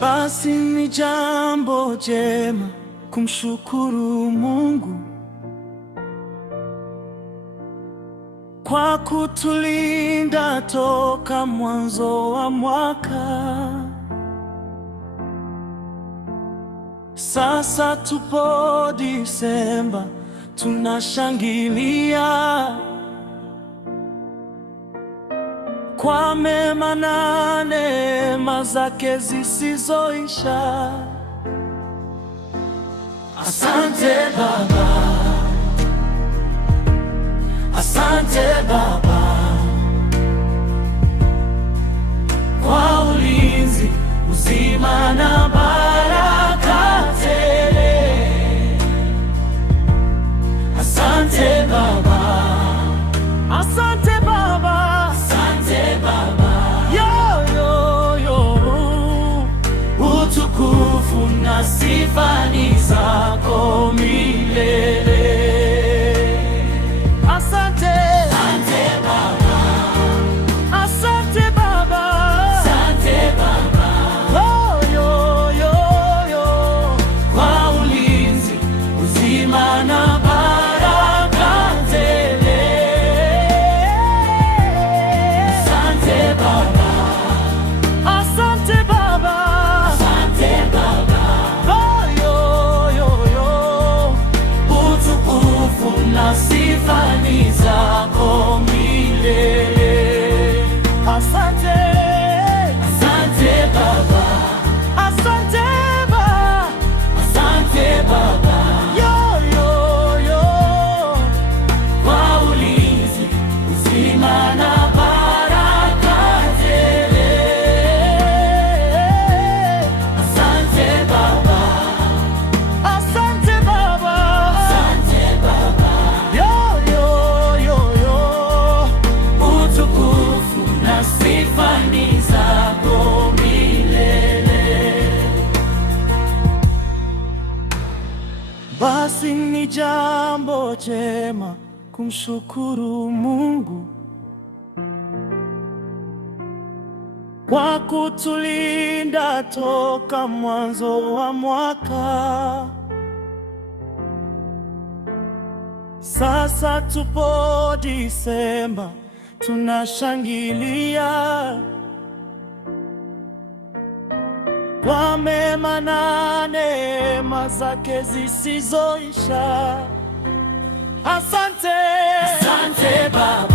Basi ni jambo jema kumshukuru Mungu kwa kutulinda toka mwanzo wa mwaka. Sasa tupo Disemba, tunashangilia kwa mema na neema zake zisizoisha. Asante Baba, asante Baba kwa ulinzi, uzima na baraka tele. Asante Baba, asante Baba, asante Baba. Utukufu na sifa ni zako milele. Asante, asante Baba, asante Baba, asante Baba. Kwa ulinzi, uzima na baraka tele. Asante Baba, asante Baba, asante Baba. Utukufu na sifa ni zako milele. Asante, asante Baba, asante Baba, asante Baba. Kwa ulinzi, uzima na baraka tele. Asante Baba, asante Baba, asante Baba. Utukufu na sifa ni zako milele. Basi ni jambo jema kumshukuru Mungu kwa kutulinda toka mwanzo wa mwaka. Sasa tupo Disemba, tunashangilia kwa mema na neema zake zisizoisha. Asante, asante Baba.